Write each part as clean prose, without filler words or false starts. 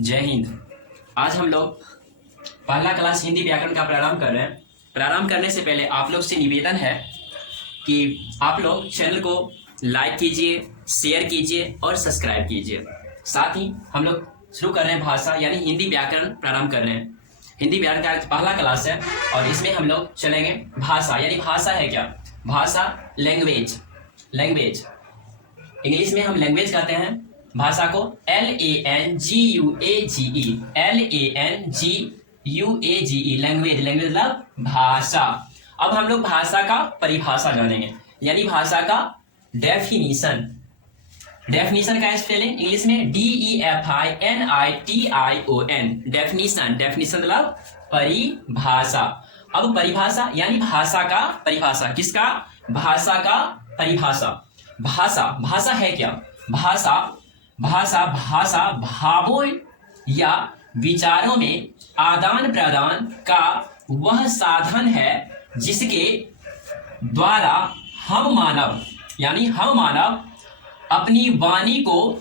जय हिंद। आज हम लोग पहला क्लास हिंदी व्याकरण का प्रारंभ कर रहे हैं। प्रारंभ करने से पहले आप लोग से निवेदन है कि आप लोग चैनल को लाइक कीजिए, शेयर कीजिए और सब्सक्राइब कीजिए। साथ ही हम लोग शुरू कर रहे हैं भाषा यानी हिंदी व्याकरण प्रारंभ कर रहे हैं। हिंदी व्याकरण का पहला क्लास है और इसमें हम लोग चलेंगे भाषा यानी भाषा है क्या? भाषा लैंग्वेज। लैंग्वेज इंग्लिश में हम लैंग्वेज कहते हैं भाषा को LANGUAGE। LANGUAGE language. लैंग्वेज मतलब भाषा। अब हम लोग भाषा का परिभाषा जानेंगे यानी भाषा का डेफिनेशन। डेफिनेशन का स्पेलिंग इंग्लिश में DEFINITION। डेफिनेशन। डेफिनेशन मतलब परिभाषा। अब परिभाषा यानी भाषा का परिभाषा। किसका? भाषा का परिभाषा। भाषा भाषा है क्या? भाषा भाषा भाषा भावों या विचारों में आदान प्रदान का वह साधन है जिसके द्वारा हम मानव यानी हम मानव अपनी वाणी को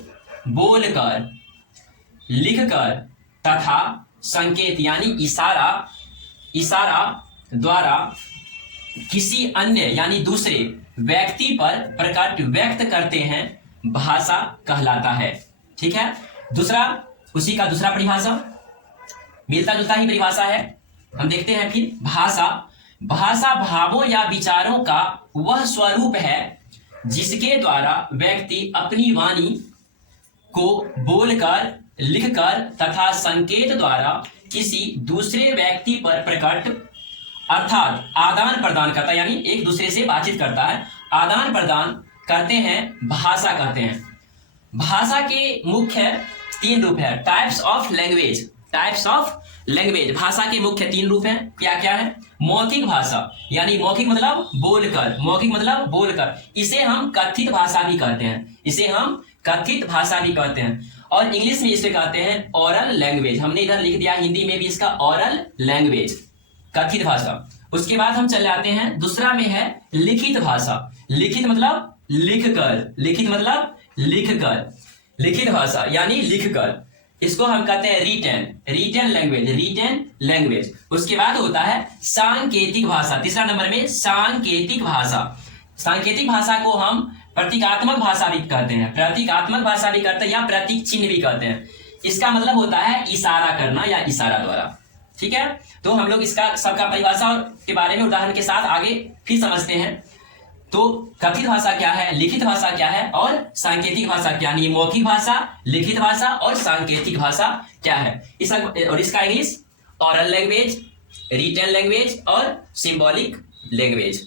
बोलकर, लिखकर तथा संकेत यानी इशारा द्वारा किसी अन्य यानी दूसरे व्यक्ति पर प्रकट व्यक्त करते हैं, भाषा कहलाता है। ठीक है। दूसरा, उसी का दूसरा परिभाषा मिलता जुलता ही परिभाषा है। हम देखते हैं फिर भाषा। भाषा भावों या विचारों का वह स्वरूप है जिसके द्वारा व्यक्ति अपनी वाणी को बोलकर, लिखकर तथा संकेत द्वारा किसी दूसरे व्यक्ति पर प्रकट अर्थात आदान प्रदान करता है यानी एक दूसरे से बातचीत करता है, आदान प्रदान करते हैं, भाषा कहते हैं। भाषा के मुख्य 3 रूप है। Types of language. Types of language भाषा के मुख्य 3 रूप हैं। क्या क्या है? मौखिक भाषा यानी मौखिक मतलब बोलकर, मौखिक मतलब बोलकर। इसे हम कथित भाषा भी कहते हैं। इसे हम कथित भाषा भी कहते हैं और इंग्लिश में इसे कहते हैं ओरल लैंग्वेज। हमने इधर लिख दिया हिंदी में भी इसका ओरल लैंग्वेज, कथित भाषा। उसके बाद हम चले आते हैं दूसरा में है लिखित भाषा। लिखित मतलब लिखकर, लिखित मतलब लिखकर, लिखित भाषा यानी लिखकर। इसको हम कहते हैं रिटन लैंग्वेज, रिटन लैंग्वेज। उसके बाद होता है सांकेतिक भाषा। तीसरा नंबर में सांकेतिक भाषा। सांकेतिक भाषा को हम प्रतीकात्मक भाषा भी कहते हैं, प्रतीकात्मक भाषा भी कहते हैं या प्रतीक चिन्ह भी कहते हैं। इसका मतलब होता है इशारा करना या इशारा द्वारा। ठीक है। तो हम लोग इसका सबका परिभाषा के बारे में उदाहरण के साथ आगे फिर समझते हैं। तो कथित भाषा क्या है, लिखित भाषा क्या है और सांकेतिक भाषा क्या है? मौखिक भाषा, लिखित भाषा और सांकेतिक भाषा क्या है? और इसका English oral language, written language और सिंबॉलिक लैंग्वेज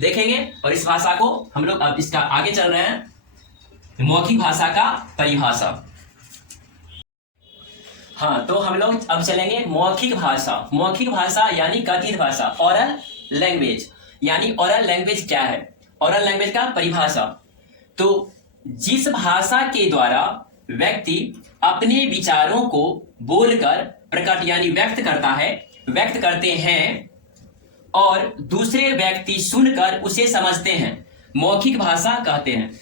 देखेंगे। और इस भाषा को हम लोग अब इसका आगे चल रहे हैं मौखिक भाषा का परिभाषा। हाँ, तो हम लोग अब चलेंगे मौखिक भाषा। मौखिक भाषा यानी कथित भाषा, ओरल लैंग्वेज। यानी ओरल लैंग्वेज क्या है? ओरल लैंग्वेज का परिभाषा। तो जिस भाषा के द्वारा व्यक्ति अपने विचारों को बोलकर प्रकट यानी व्यक्त करता है, व्यक्त करते हैं और दूसरे व्यक्ति सुनकर उसे समझते हैं, मौखिक भाषा कहते हैं।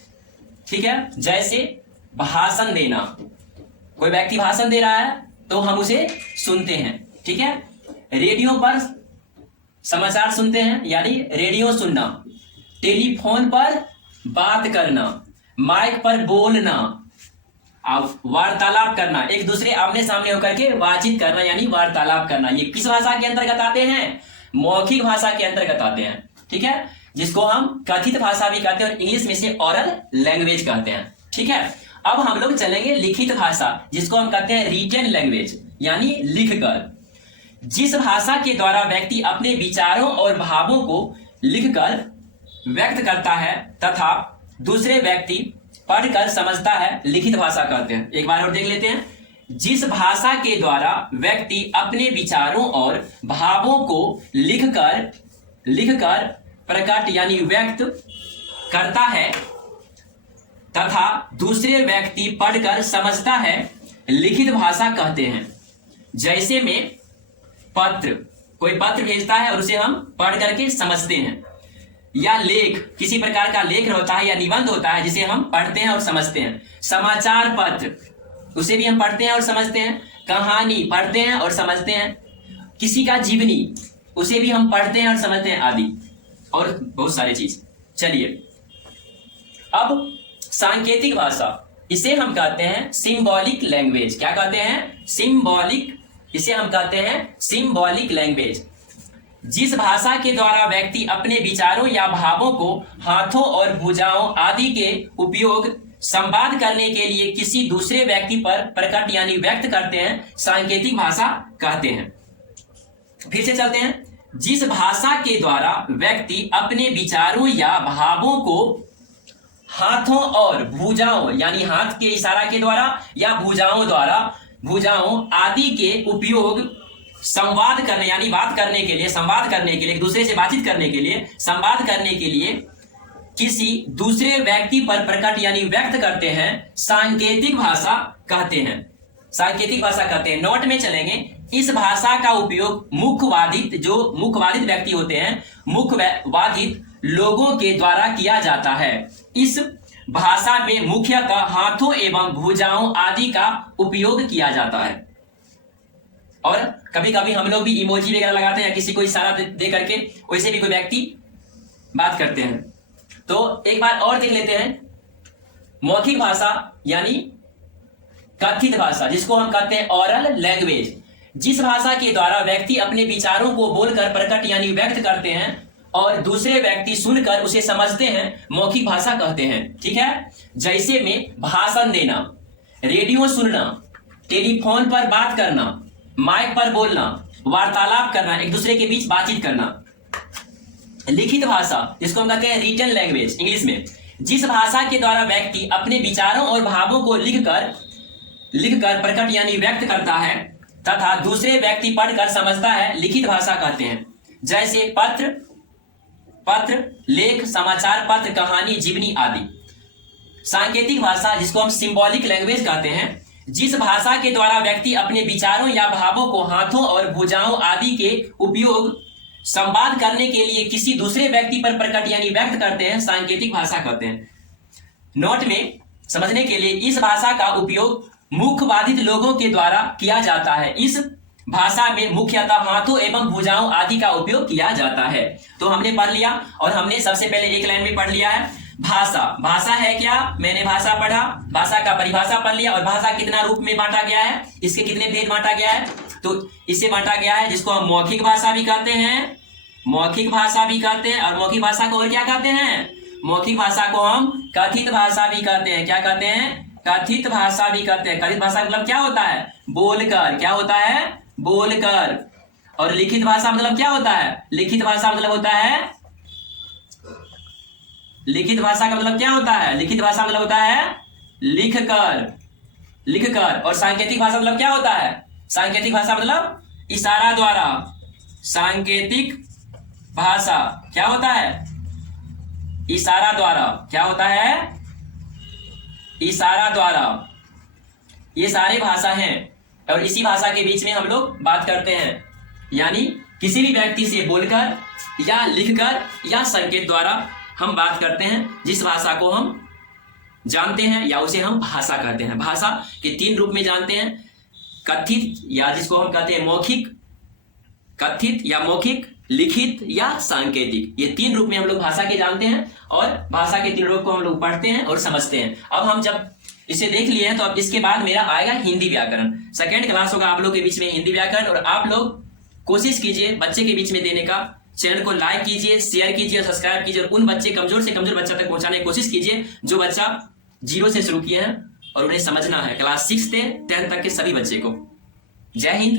ठीक है। जैसे भाषण देना, कोई व्यक्ति भाषण दे रहा है तो हम उसे सुनते हैं। ठीक है। रेडियो पर समाचार सुनते हैं यानी रेडियो सुनना, टेलीफोन पर बात करना, माइक पर बोलना, वार्तालाप करना, एक दूसरे आमने सामने होकर के बातचीत करना यानी वार्तालाप करना। ये किस भाषा के अंतर्गत आते हैं? मौखिक भाषा के अंतर्गत आते हैं। ठीक है। जिसको हम कथित भाषा भी कहते हैं और इंग्लिश में से ओरल लैंग्वेज कहते हैं। ठीक है। अब हम लोग चलेंगे लिखित भाषा जिसको हम कहते हैं रिटन लैंग्वेज यानी लिखकर। जिस भाषा के द्वारा व्यक्ति अपने विचारों और भावों को लिखकर व्यक्त करता है तथा दूसरे व्यक्ति पढ़कर समझता है, लिखित भाषा कहते हैं। एक बार और देख लेते हैं। जिस भाषा के द्वारा व्यक्ति अपने विचारों और भावों को लिखकर प्रकट यानी व्यक्त करता है तथा दूसरे व्यक्ति पढ़कर समझता है, लिखित भाषा कहते हैं। जैसे में पत्र, कोई पत्र भेजता है और उसे हम पढ़ करके समझते हैं, या लेख, किसी प्रकार का लेख होता है या निबंध होता है जिसे हम पढ़ते हैं और समझते हैं। समाचार पत्र, उसे भी हम पढ़ते हैं और समझते हैं। कहानी पढ़ते हैं और समझते हैं। किसी का जीवनी उसे भी हम पढ़ते हैं और समझते हैं आदि, और बहुत सारी चीज। चलिए अब सांकेतिक भाषा, इसे हम कहते हैं सिंबॉलिक लैंग्वेज। क्या कहते हैं? सिंबॉलिक। इसे हम कहते हैं सिंबॉलिक लैंग्वेज। जिस भाषा के द्वारा व्यक्ति अपने विचारों या भावों को हाथों और भुजाओं आदि के उपयोग संवाद करने के लिए किसी दूसरे व्यक्ति पर प्रकट यानी व्यक्त करते हैं, सांकेतिक भाषा कहते हैं। फिर से चलते हैं। जिस भाषा के द्वारा व्यक्ति अपने विचारों या भावों को हाथों और भुजाओं यानी हाथ के इशारा के द्वारा या भुजाओं आदि के उपयोग संवाद करने यानी बात करने के लिए, संवाद करने के लिए, एक दूसरे से बातचीत करने के लिए, संवाद करने के लिए किसी दूसरे व्यक्ति पर प्रकट यानी व्यक्त करते हैं, सांकेतिक भाषा कहते हैं। सांकेतिक भाषा कहते हैं। नोट में चलेंगे। इस भाषा का उपयोग मुख्यवादित व्यक्ति होते हैं, मुख्यवादित लोगों के द्वारा किया जाता है। इस भाषा में मुख्यतः हाथों एवं भुजाओं आदि का उपयोग किया जाता है। और कभी कभी हम लोग भी इमोजी वगैरह लगाते हैं, किसी को इशारा दे करके वैसे भी कोई व्यक्ति बात करते हैं। तो एक बार और देख लेते हैं। मौखिक भाषा यानी कथित भाषा, जिसको हम कहते हैं ऑरल लैंग्वेज। जिस भाषा के द्वारा व्यक्ति अपने विचारों को बोलकर प्रकट यानी व्यक्त करते हैं और दूसरे व्यक्ति सुनकर उसे समझते हैं, मौखिक भाषा कहते हैं। ठीक है। जैसे में भाषण देना, रेडियो सुनना, टेलीफोन पर बात करना, माइक पर बोलना, वार्तालाप करना, एक दूसरे के बीच बातचीत करना। लिखित भाषा, जिसको हम कहते हैं रिटन लैंग्वेज इंग्लिश में। जिस भाषा के द्वारा व्यक्ति अपने विचारों और भावों को लिखकर प्रकट यानी व्यक्त करता है तथा दूसरे व्यक्ति पढ़कर समझता है, लिखित भाषा कहते हैं। जैसे पत्र, लेख, समाचार पत्र, कहानी, जीवनी आदि। सांकेतिक भाषा, जिसको हम सिंबॉलिक लैंग्वेज कहते हैं। जिस भाषा के द्वारा व्यक्ति अपने विचारों या भावों को हाथों और भुजाओं आदि के उपयोग संवाद करने के लिए किसी दूसरे व्यक्ति पर प्रकट यानी व्यक्त करते हैं, सांकेतिक भाषा कहते हैं। नोट में समझने के लिए, इस भाषा का उपयोग मुख्यवादित लोगों के द्वारा किया जाता है। इस भाषा में मुख्यतः हाथों एवं भुजाओं आदि का उपयोग किया जाता है। तो हमने पढ़ लिया, और हमने सबसे पहले एक लाइन में पढ़ लिया है भाषा है क्या? मैंने भाषा पढ़ा, भाषा का परिभाषा पढ़ लिया। और भाषा कितना रूप में बांटा गया है, इसके कितने भेद बांटा गया है? तो इसे बांटा गया है जिसको हम मौखिक भाषा भी कहते हैं, मौखिक भाषा भी कहते हैं। और मौखिक भाषा को और क्या कहते हैं? मौखिक भाषा को हम कथित भाषा भी कहते हैं। क्या कहते हैं? कथित भाषा भी कहते हैं। कथित भाषा मतलब क्या होता है? बोलकर। क्या होता है? बोलकर। और लिखित भाषा मतलब क्या होता है? लिखित भाषा मतलब होता है, लिखित भाषा का मतलब क्या होता है? लिखित भाषा मतलब होता है लिखकर। और सांकेतिक भाषा मतलब क्या होता है? सांकेतिक भाषा मतलब इशारा द्वारा। सांकेतिक भाषा क्या होता है? इशारा द्वारा। क्या होता है? इशारा द्वारा। ये सारे भाषा हैं, और इसी भाषा के बीच में हम लोग बात करते हैं। यानी किसी भी व्यक्ति से बोलकर या लिखकर या संकेत द्वारा हम बात करते हैं, जिस भाषा को हम जानते हैं या उसे हम भाषा कहते हैं। भाषा के 3 रूप में जानते हैं, कथित या जिसको हम कहते हैं मौखिक, कथित या मौखिक, लिखित या सांकेतिक। ये 3 रूप में हम लोग भाषा के जानते हैं, और भाषा के 3 रूप को हम लोग पढ़ते हैं और समझते हैं। अब हम जब इसे देख लिए हैं, तो अब इसके बाद मेरा आएगा हिंदी व्याकरण। सेकेंड क्लास होगा आप लोग के बीच में हिंदी व्याकरण। और आप लोग कोशिश कीजिए बच्चे के बीच में देने का। चैनल को लाइक कीजिए, शेयर कीजिए, सब्सक्राइब कीजिए, और उन बच्चे कमजोर से कमजोर बच्चा तक पहुंचाने की कोशिश कीजिए जो बच्चा 0 से शुरू किए हैं, और उन्हें समझना है क्लास 6 से 10 तक के सभी बच्चे को। जय हिंद।